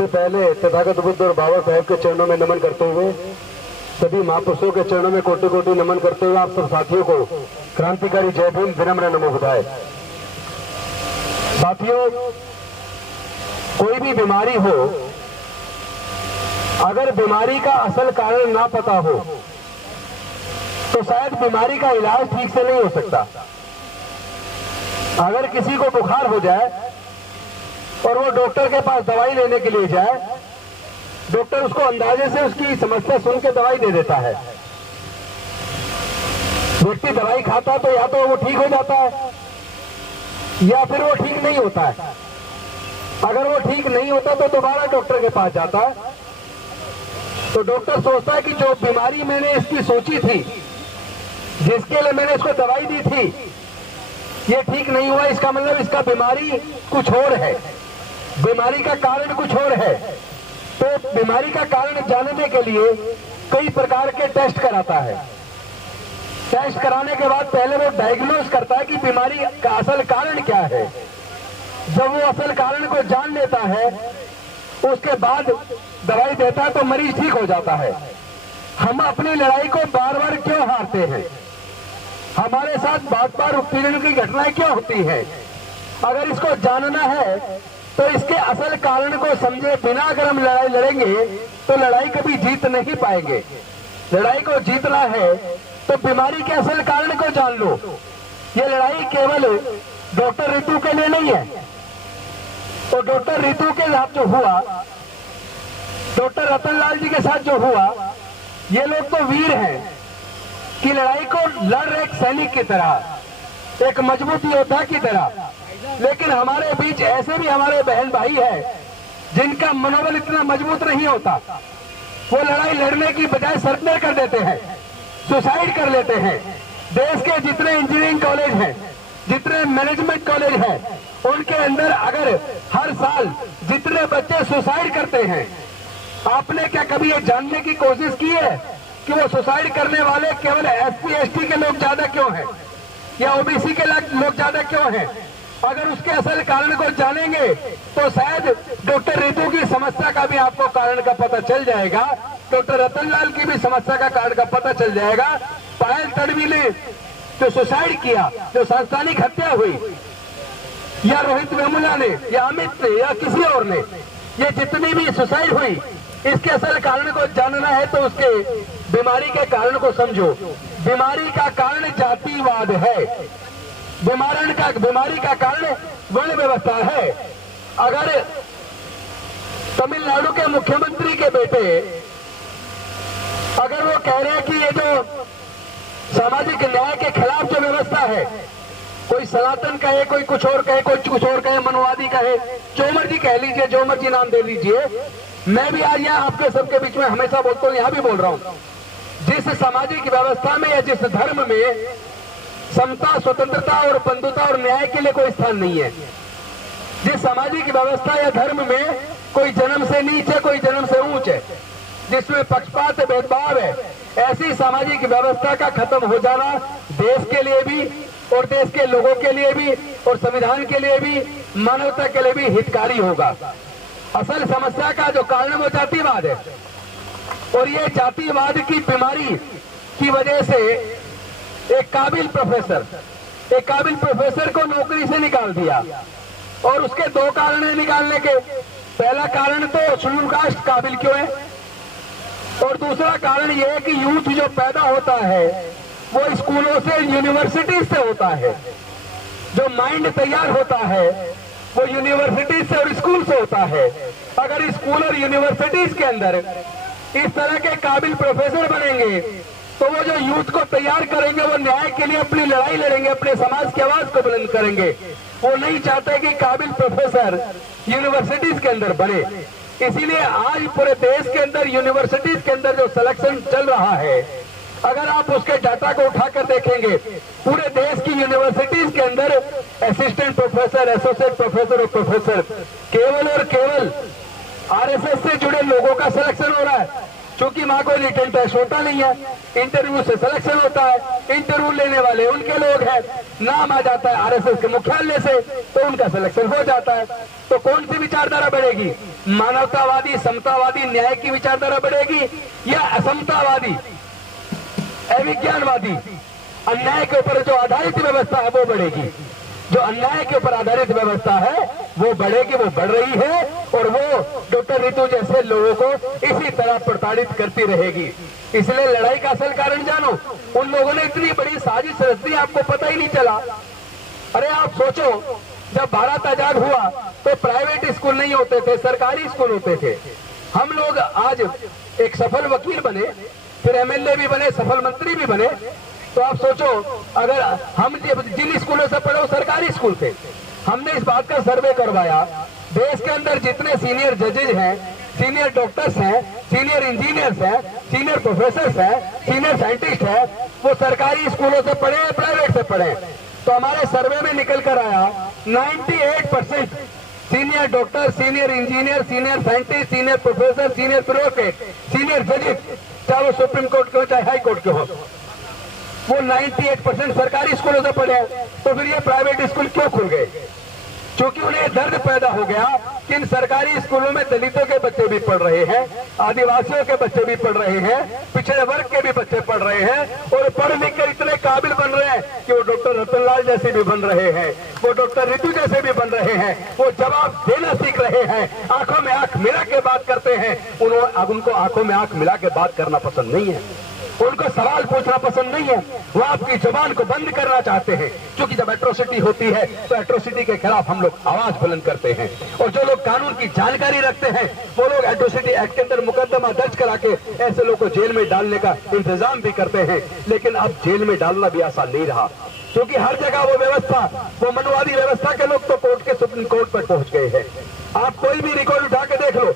सबसे पहले तथागत बुद्ध और बाबा साहेब के चरणों में नमन करते हुए, सभी महापुरुषों के चरणों में कोटि कोटि नमन करते हुए आप सब साथियों को क्रांतिकारी जय भीम, विनम्र नमो बुधाए। साथियों, कोई भी बीमारी हो, अगर बीमारी का असल कारण ना पता हो तो शायद बीमारी का इलाज ठीक से नहीं हो सकता। अगर किसी को बुखार हो जाए और वो डॉक्टर के पास दवाई लेने के लिए जाए, डॉक्टर उसको अंदाजे से उसकी समस्या सुन के दवाई दे देता है। व्यक्ति दवाई खाता तो या तो वो ठीक हो जाता है या फिर वो ठीक नहीं होता है। अगर वो ठीक नहीं होता तो दोबारा डॉक्टर के पास जाता है, तो डॉक्टर सोचता है कि जो बीमारी मैंने इसकी सोची थी, जिसके लिए मैंने इसको दवाई दी थी, ये ठीक नहीं हुआ, इसका मतलब इसका बीमारी कुछ और है, बीमारी का कारण कुछ और है। तो बीमारी का कारण जानने के लिए कई प्रकार के टेस्ट कराता है। टेस्ट कराने के बाद पहले वो डायग्नोज करता है कि बीमारी का असल कारण क्या है। जब वो असल कारण को जान लेता है, उसके बाद दवाई देता है तो मरीज ठीक हो जाता है। हम अपनी लड़ाई को बार बार क्यों हारते हैं? हमारे साथ बार बार उत्पीड़न की घटनाएं क्यों होती हैं? अगर इसको जानना है तो इसके असल कारण को समझे बिना अगर हम लड़ाई लड़ेंगे तो लड़ाई कभी जीत नहीं पाएंगे। लड़ाई को जीतना है तो बीमारी के असल कारण को जान लो। ये लड़ाई केवल डॉक्टर रितु के लिए नहीं है। तो डॉक्टर रितु के साथ जो हुआ, डॉक्टर रतनलाल जी के साथ जो हुआ, ये लोग तो वीर हैं कि लड़ाई को लड़ रहे एक सैनिक की तरह, एक मजबूत योद्धा की तरह। लेकिन हमारे बीच ऐसे भी हमारे बहन भाई हैं जिनका मनोबल इतना मजबूत नहीं होता। वो लड़ाई लड़ने की बजाय सरेंडर कर देते हैं, सुसाइड कर लेते हैं। देश के जितने इंजीनियरिंग कॉलेज हैं, जितने मैनेजमेंट कॉलेज हैं, उनके अंदर अगर हर साल जितने बच्चे सुसाइड करते हैं, आपने क्या कभी ये जानने की कोशिश की है कि वो सुसाइड करने वाले केवल एससी एसटी के लोग ज्यादा क्यों हैं या ओबीसी के लोग ज्यादा क्यों हैं? अगर उसके असल कारण को जानेंगे तो शायद डॉक्टर रितु की समस्या का भी आपको कारण का पता चल जाएगा, डॉक्टर रतनलाल की भी समस्या का कारण का पता चल जाएगा। पायल तड़वी ने जो सुसाइड किया, जो संस्थानिक हत्या हुई, या रोहित वेमुला ने या अमित ने या किसी और ने, ये जितनी भी सुसाइड हुई, इसके असल कारण को जानना है तो उसके बीमारी के कारण को समझो। बीमारी का कारण जातिवाद है, बीमारी का कारण वर्ण व्यवस्था है। अगर तमिलनाडु के मुख्यमंत्री के बेटे अगर वो कह रहे हैं कि ये जो सामाजिक न्याय के खिलाफ जो व्यवस्था है, कोई सनातन कहे, कोई कुछ और कहे, कोई कुछ और कहे, मनवादी कहे, जो मर्जी कह लीजिए, जो मर्जी नाम दे लीजिए, मैं भी आज यहाँ आपके सबके बीच में हमेशा बोलता हूँ, यहाँ भी बोल रहा हूँ, जिस सामाजिक व्यवस्था में या जिस धर्म में समता, स्वतंत्रता और बंधुता और न्याय के लिए कोई स्थान नहीं है, जिस सामाजिक व्यवस्था या धर्म में कोई जन्म से नीच है, कोई जन्म से ऊंच है, जिसमें पक्षपात भेदभाव है, ऐसी सामाजिक व्यवस्था का खत्म हो जाना देश के लिए भी और देश के लोगों के लिए भी और संविधान के लिए भी, मानवता के लिए भी हितकारी होगा। असल समस्या का जो कारण वो जातिवाद है, और ये जातिवाद की बीमारी की वजह से एक काबिल प्रोफेसर को नौकरी से निकाल दिया। और उसके दो कारण है निकालने के। पहला कारण तो शेड्यूल कास्ट काबिल क्यों है, और दूसरा कारण यह है कि यूथ जो पैदा होता है वो स्कूलों से, यूनिवर्सिटी से होता है। जो माइंड तैयार होता है वो यूनिवर्सिटी से और स्कूल से होता है। अगर स्कूल और यूनिवर्सिटीज के अंदर इस तरह के काबिल प्रोफेसर बनेंगे तो वो जो यूथ को तैयार करेंगे, वो न्याय के लिए अपनी लड़ाई लड़ेंगे, अपने समाज की आवाज को बुलंद करेंगे। वो नहीं चाहते कि काबिल प्रोफेसर यूनिवर्सिटीज के अंदर बने। इसीलिए आज पूरे देश के अंदर यूनिवर्सिटीज के अंदर जो सिलेक्शन चल रहा है, अगर आप उसके डाटा को उठाकर देखेंगे, पूरे देश की यूनिवर्सिटीज के अंदर असिस्टेंट प्रोफेसर, एसोसिएट प्रोफेसर और प्रोफेसर केवल और केवल आरएसएस से जुड़े लोगों का सिलेक्शन हो रहा है। क्योंकि वहां कोई रिटन टेस्ट होता नहीं है, इंटरव्यू से सिलेक्शन होता है, इंटरव्यू लेने वाले उनके लोग हैं, नाम आ जाता है आरएसएस के मुख्यालय से, तो उनका सिलेक्शन हो जाता है। तो कौन सी विचारधारा बढ़ेगी? मानवतावादी, समतावादी, न्याय की विचारधारा बढ़ेगी या असमतावादी, अविज्ञानवादी, अन्याय के ऊपर जो आधारित व्यवस्था है वो बढ़ेगी? जो अन्याय के ऊपर आधारित व्यवस्था है वो बढ़ेगी, वो बढ़ रही है, और वो डॉक्टर रितु जैसे लोगों को इसी तरह प्रताड़ित करती रहेगी। इसलिए लड़ाई का असल कारण जानो। उन लोगों ने इतनी बड़ी साजिश रच दी, आपको पता ही नहीं चला। अरे आप सोचो, जब भारत आजाद हुआ तो प्राइवेट स्कूल नहीं होते थे, सरकारी स्कूल होते थे। हम लोग आज एक सफल वकील बने, फिर एमएलए भी बने, सफल मंत्री भी बने। तो आप सोचो, अगर हम जिन स्कूलों से पढ़े वो सरकारी स्कूल थे। हमने इस बात का सर्वे करवाया, देश के अंदर जितने सीनियर जजेज हैं, सीनियर डॉक्टर्स हैं, सीनियर इंजीनियर्स हैं, सीनियर प्रोफेसर्स हैं, सीनियर साइंटिस्ट हैं, वो सरकारी स्कूलों से पढ़े हैं, प्राइवेट से पढ़े? तो हमारे सर्वे में निकल कर आया 98% senior doctor, senior engineer, senior scientist, senior professor, senior bureaucrat, senior जजेस, चाहे वो सुप्रीम कोर्ट के हो चाहे हाई कोर्ट के हो, वो 98% सरकारी स्कूलों से पढ़े। तो फिर ये प्राइवेट स्कूल क्यों खुल गए? क्योंकि उन्हें दर्द पैदा हो गया कि इन सरकारी स्कूलों में दलितों के बच्चे भी पढ़ रहे हैं, आदिवासियों के बच्चे भी पढ़ रहे हैं, पिछड़े वर्ग के भी बच्चे पढ़ रहे हैं, और पढ़ लिख कर इतने काबिल बन रहे हैं कि वो डॉक्टर रतनलाल जैसे भी बन रहे हैं, वो डॉक्टर रितु जैसे भी बन रहे हैं, वो जवाब देना सीख रहे हैं, आंखों में आंख मिला के बात करते हैं। उनको आंखों में आंख मिला के बात करना पसंद नहीं है, उनको सवाल पूछना पसंद नहीं है, वो आपकी जुबान को बंद करना चाहते हैं। क्योंकि जब एट्रोसिटी होती है तो एट्रोसिटी के खिलाफ हम लोग आवाज बुलंद करते हैं, और जो लोग कानून की जानकारी रखते हैं वो लोग एट्रोसिटी एक्ट के अंदर मुकदमा दर्ज करा के ऐसे लोगों को जेल में डालने का इंतजाम भी करते हैं। लेकिन अब जेल में डालना भी आसान नहीं रहा, क्योंकि हर जगह वो व्यवस्था, वो मनवादी व्यवस्था के लोग तो कोर्ट के सुप्रीम कोर्ट पर पहुंच गए हैं। आप कोई भी रिकॉर्ड उठा के देख लो,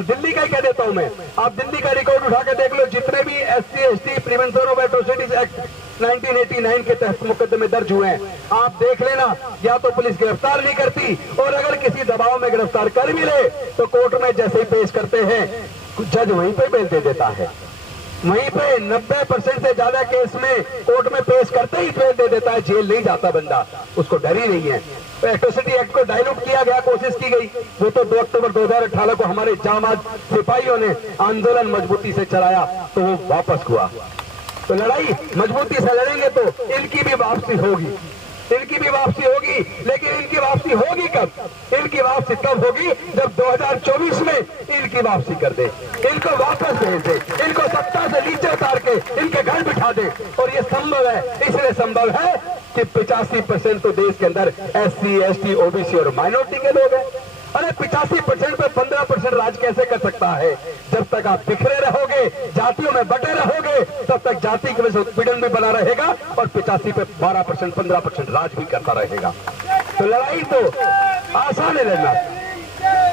दिल्ली का ही कह देता हूं मैं, आप दिल्ली का रिकॉर्ड उठा के देख लो, जितने भी SC ST prevention of atrocities act 1989 के तहत मुकदमे दर्ज हुए हैं, आप देख लेना, या तो पुलिस गिरफ्तार नहीं करती, और अगर किसी दबाव में गिरफ्तार कर भी ले तो कोर्ट में जैसे ही पेश करते हैं जज वहीं पे बेल दे देता है, वहीं पे 90% से ज्यादा केस में कोर्ट में पेश करते ही बेल दे देता है, जेल नहीं जाता बंदा, उसको डर ही नहीं है। तो एट्रोसिटी एक्ट को डाइल्यूट किया गया, कोशिश की गई, वो तो 2 अक्टूबर 2018 को हमारे जामाज सिपाहियों ने आंदोलन मजबूती से चलाया तो वो वापस हुआ। तो लड़ाई मजबूती से लड़ेंगे तो इनकी भी वापसी होगी, इनकी भी वापसी होगी। लेकिन इनकी वापसी होगी कब? इनकी वापसी तब होगी जब 2024 में इनकी वापसी कर दे, इनको वापस भेज दे, इनको सत्ता से नीचे उतार के इनके घर बिठा दे। और ये संभव है, इसलिए संभव है कि 85% तो देश के अंदर SC ST OBC और माइनॉरिटी के लोग हैं। अरे 85% पे 15% राज कैसे कर सकता है? जब तक आप बिखरे रहोगे, जातियों में बटे रहोगे, तब तक जाति की वजह से उत्पीड़न भी बना रहेगा, और 85 पे 12% 15% राज भी करता रहेगा। तो लड़ाई तो आसान है, लड़ना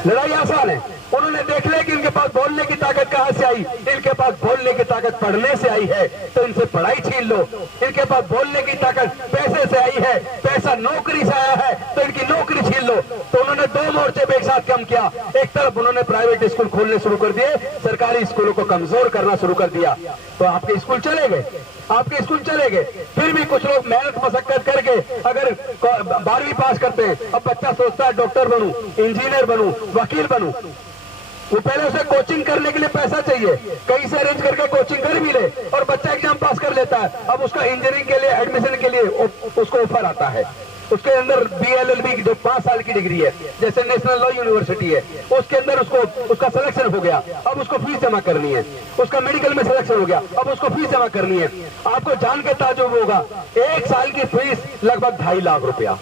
लड़ाई आसान है। उन्होंने देख लिया कि इनके पास बोलने की ताकत कहां से आई, इनके पास बोलने की ताकत पढ़ने से आई है, तो इनसे पढ़ाई छीन लो। इनके पास बोलने की ताकत पैसे से आई है, पैसा नौकरी से आया है, तो इनकी नौकरी छीन लो। तो उन्होंने 2 मोर्चे पे एक साथ काम किया। एक तरफ उन्होंने प्राइवेट स्कूल खोलने शुरू कर दिए, सरकारी स्कूलों को कमजोर करना शुरू कर दिया, तो आपके स्कूल चले गए, आपके स्कूल चले गए। फिर भी कुछ लोग मेहनत मशक्कत करके अगर 12वीं पास करते हैं, अब बच्चा सोचता है डॉक्टर बनूं, इंजीनियर बनूं, वकील बनूं, वो पहले उसे कोचिंग करने के लिए पैसा चाहिए, कहीं से अरेंज करके कोचिंग कर भी ले, और बच्चा एग्जाम पास कर लेता है। अब उसका इंजीनियरिंग के लिए एडमिशन के लिए उसको ऑफर आता है, उसके अंदर BLLB जो 5 साल की डिग्री है, जैसे नेशनल लॉ यूनिवर्सिटी है, उसके अंदर उसका सिलेक्शन हो गया, अब उसको फीस जमा करनी है। उसका मेडिकल में सिलेक्शन हो गया, अब उसको फीस जमा करनी है। आपको जान के ताजुब होगा, 1 साल की फीस लगभग 2.5 लाख रुपया,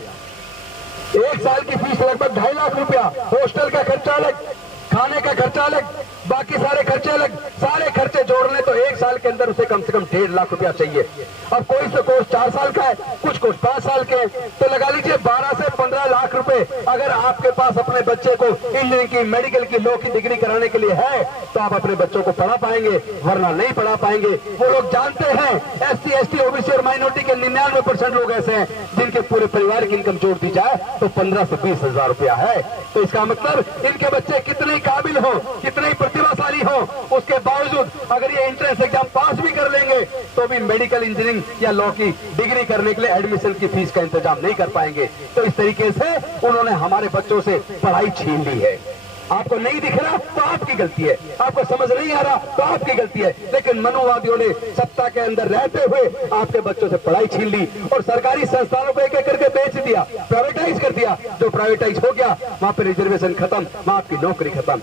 1 साल की फीस लगभग 2.5 लाख रुपया। हॉस्टल का खर्चा अलग, खाने का खर्चा अलग, बाकी सारे खर्चे अलग, सारे खर्चे जोड़ने तो 1 साल के अंदर उसे कम से कम 1.5 लाख रुपया चाहिए। अब कोई से कोर्स 4 साल का है, कुछ कोर्स 5 साल के, तो लगा लीजिए 12 से 15 लाख रुपए अगर आपके पास अपने बच्चे को इंजीनियरिंग की, मेडिकल की, लॉ की डिग्री कराने के लिए है, तो आप अपने बच्चों को पढ़ा पाएंगे, वरना नहीं पढ़ा पाएंगे। वो लोग जानते हैं, SC ST OBC और माइनॉरिटी के 99% लोग ऐसे हैं जिनके पूरे परिवार की इनकम जोड़ दी जाए तो 15 से 20 हजार रुपया है। तो इसका मतलब इनके बच्चे कितने काबिल हो, कितने प्रतिभाशाली हो, उसके बावजूद अगर ये एंट्रेंस एग्जाम पास भी कर लेंगे तो भी मेडिकल इंजीनियरिंग या लॉ की डिग्री करने के लिए एडमिशन की फीस का इंतजाम नहीं कर पाएंगे। तो इस तरीके से उन्होंने हमारे बच्चों से पढ़ाई छीन ली है। आपको नहीं दिख रहा तो आपकी गलती है, आपको समझ नहीं आ रहा तो आपकी गलती है, लेकिन मनोवादियों ने सत्ता के अंदर रहते हुए आपके बच्चों से पढ़ाई छीन ली और सरकारी संस्थानों को एक एक करके बेच दिया, प्राइवेटाइज कर दिया। जो प्राइवेटाइज हो गया वहां पे रिजर्वेशन खत्म, वहां आपकी नौकरी खत्म।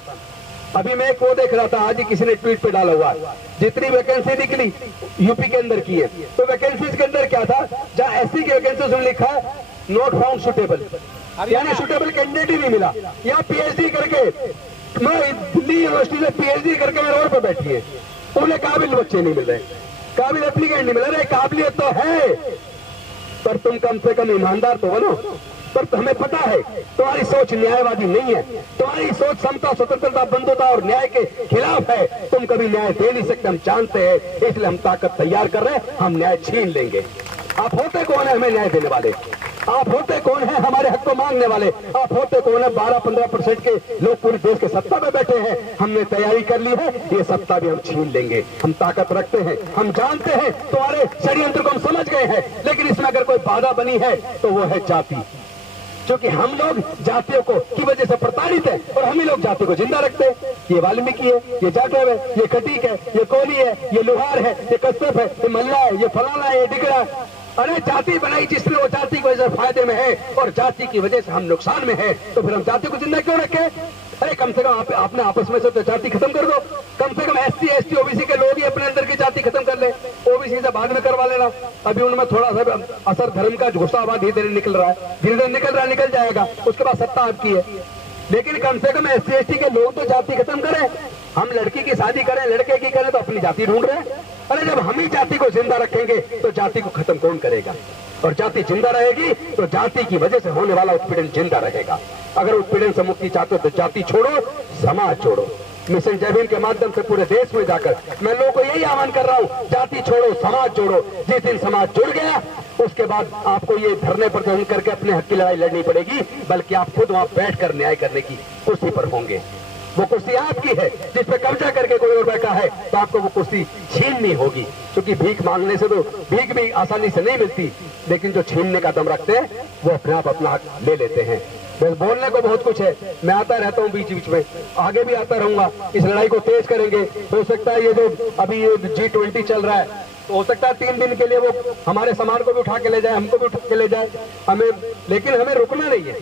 अभी मैं एक वो देख रहा था, आज ही किसी ने ट्वीट पे डाला हुआ, जितनी वैकेंसी निकली यूपी के अंदर की है, तो वैकेंसीज के अंदर क्या था, जहां एससी की वैकेंसी में लिखा है नॉट फाउंड सुटेबल, यानी सुटेबल कैंडिडेट ही नहीं मिला। या पीएचडी करके, मैं दिल्ली यूनिवर्सिटी से पीएचडी करके रोड पर बैठी है, उन्हें काबिल बच्चे नहीं मिल रहे, काबिल एप्लीकेंट नहीं मिल रहे। काबिलियत तो है पर तुम कम से कम ईमानदार तो बनो। पर हमें पता है तुम्हारी सोच न्यायवादी नहीं है, तुम्हारी सोच समता, स्वतंत्रता, बंधुता और न्याय के खिलाफ है। तुम कभी न्याय दे नहीं सकते, हम जानते हैं, इसलिए हम ताकत तैयार कर रहे हैं, हम न्याय छीन लेंगे। आप होते कौन है हमें न्याय देने वाले? आप होते कौन है हमारे हक को मांगने वाले? आप होते कौन है 12-15% के लोग पूरे देश के सत्ता में बैठे हैं। हमने तैयारी कर ली है, ये सत्ता भी हम छीन लेंगे। हम ताकत रखते हैं, हम जानते हैं, तुम्हारे षड्यंत्र को हम समझ गए हैं, लेकिन इसमें अगर कोई बाधा बनी है तो वो है जाति। क्योंकि हम लोग जातियों को की वजह से प्रताड़ित है और हम ही लोग जाति को जिंदा रखते हैं। ये वाल्मीकि है, ये जाटव है, ये खटीक है, ये कोली है, ये लोहार है, ये कश्यप है, ये मल्ला है, ये फलाना है, ये डिगड़ा है। अरे जाति बनाई जिसने, वो जाति की वजह से फायदे में है और जाति की वजह से हम नुकसान में है, तो फिर हम जाति को जिंदा क्यों रखें? अरे कम से कम आपने आपस में से तो जाति खत्म कर दो। कम से कम एससी, एसटी, ओबीसी के लोग ही अपने अंदर की जाति खत्म कर ले, ओबीसी से बाद में करवा लेना। अभी उनमें थोड़ा सा असर धर्म का घुसावा धीरे धीरे निकल रहा है, धीरे धीरे निकल रहा है, निकल जाएगा, उसके बाद सत्ता आपकी है। लेकिन कम से कम एससी, एसटी के लोग तो जाति खत्म करें। हम लड़की की शादी करें, लड़के की करें तो अपनी जाति ढूंढ रहे हैं। अरे जब हम ही जाति को जिंदा रखेंगे तो जाति को खत्म कौन करेगा? और जाति जिंदा रहेगी तो जाति की वजह से होने वाला उत्पीड़न जिंदा रहेगा। अगर उत्पीड़न से मुक्ति चाहते हो तो जाति छोड़ो, समाज छोड़ो। मिशन जय भीम के माध्यम से पूरे देश में जाकर मैं लोगों को यही आह्वान कर रहा हूँ, जाति छोड़ो, समाज जोड़ो। जिस दिन समाज जुड़ गया उसके बाद आपको ये धरने पर जंग करके अपने हक की लड़ाई लड़नी पड़ेगी, बल्कि आप खुद वहां बैठकर न्याय करने की कुर्सी पर होंगे। वो कुर्सी आपकी है, जिस पे कब्जा करके कोई और बैठा है तो आपको वो कुर्सी छीननी होगी। क्योंकि भीख मांगने से तो भीख भी आसानी से नहीं मिलती, लेकिन जो छीनने का दम रखते हैं वो अपने आप अपना हक ले लेते हैं। बस बोलने को बहुत कुछ है, मैं आता रहता हूँ बीच बीच में, आगे भी आता रहूंगा। इस लड़ाई को तेज करेंगे। हो सकता है ये जो अभी ये G20 चल रहा है, तो हो सकता है 3 दिन के लिए वो हमारे सामान को भी उठा के ले जाए, हमको भी उठा के ले जाए, लेकिन हमें रुकना नहीं है,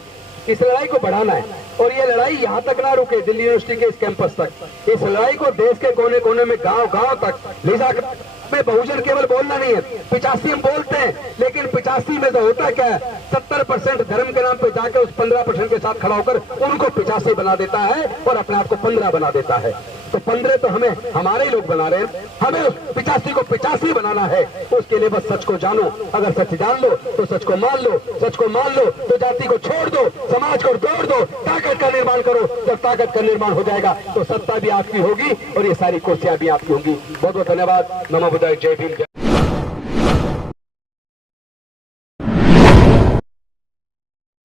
इस लड़ाई को बढ़ाना है। और ये लड़ाई यहाँ तक ना रुके, दिल्ली यूनिवर्सिटी के इस कैंपस तक, इस लड़ाई को देश के कोने कोने में, गांव गांव तक ले जाकर। में बहुजन केवल बोलना नहीं है, 85 हम बोलते हैं, लेकिन 85 में तो होता क्या है, 70% धर्म के नाम पे जाकर उस 15% के साथ खड़ा होकर उनको 85 बना देता है और अपने आप को 15 बना देता है। तो 15 तो हमें हमारे लोग बना रहे हैं, हमें उस 85 को 85 बनाना है। उसके लिए बस सच को जानो, अगर सच जान लो तो सच को मान लो, सच को मान लो तो जाति को छोड़ दो, समाज को तोड़ दो, ताकत का निर्माण करो। जब ताकत का निर्माण हो जाएगा तो सत्ता भी आपकी होगी और ये सारी कुर्सियां भी आपकी होंगी। बहुत बहुत धन्यवाद। नमो बुद्धाय, जय भीम।